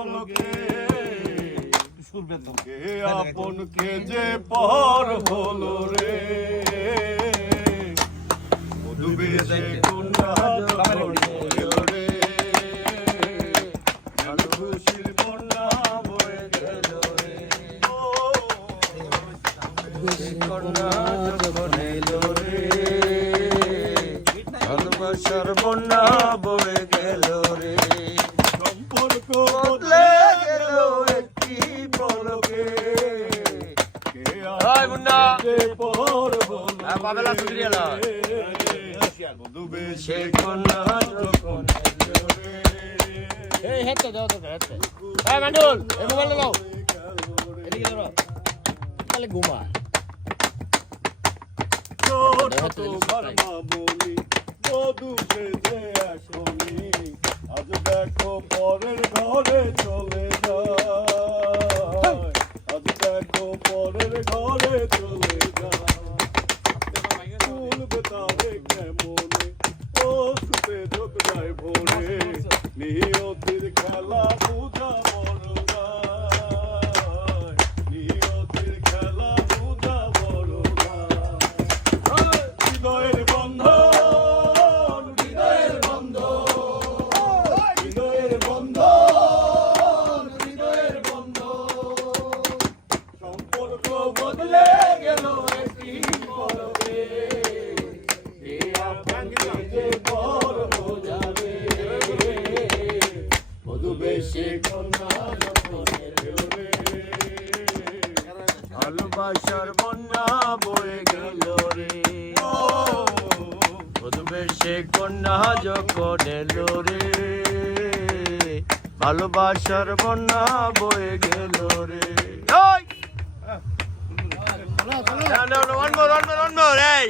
পলকে কে আপন কে যে পর হলো রে ডুবে সে কন্যা যখন এলো রে খুশির বন্যা বয়ে গেল রে কন্যা যখন এলো রে ভালোবাসার বন্যা বয়ে গেল রে সম্পর্ক বদলে গেল একটি পলকে কে আপন কে পর হলো পাবেলা সুরিয়ালা ডুবে সে কন্যা যখন এলো রে এই হেডটা দাও তো হেডটা এই মন্ডল এই মোবাইল দাও এদিকে ধরো তাহলে ঘুমা তোমার মামুনি বধূ সেজে আসনি আজ দেখো পরের ঘরে চলে যায় আজ দেখো পরের ঘরে চলে যায় ভুলবে তারে কেমনে ও সুতে যোগ যায় ভোরে নিয়তির খেলা বুঝা বড় যায় নিয়তির খেলা বুঝা বড় যায় হৃদয়ের বন্ধন হৃদয়ের বন্ধন হৃদয়ের বন্ধন হৃদয়ের বন্ধন সম্পর্ক বদলে গেল একটি পলকে কে আপনাকে যে পর বোঝাবে বধূবে সে কন্যা যখন এলো রে ভালোবাসার বন্যা বয়ে গেল রে বধূবে সে কন্যা যখন এলো রে ভালোবাসার বন্যা বয়ে গেল রে one more, hey,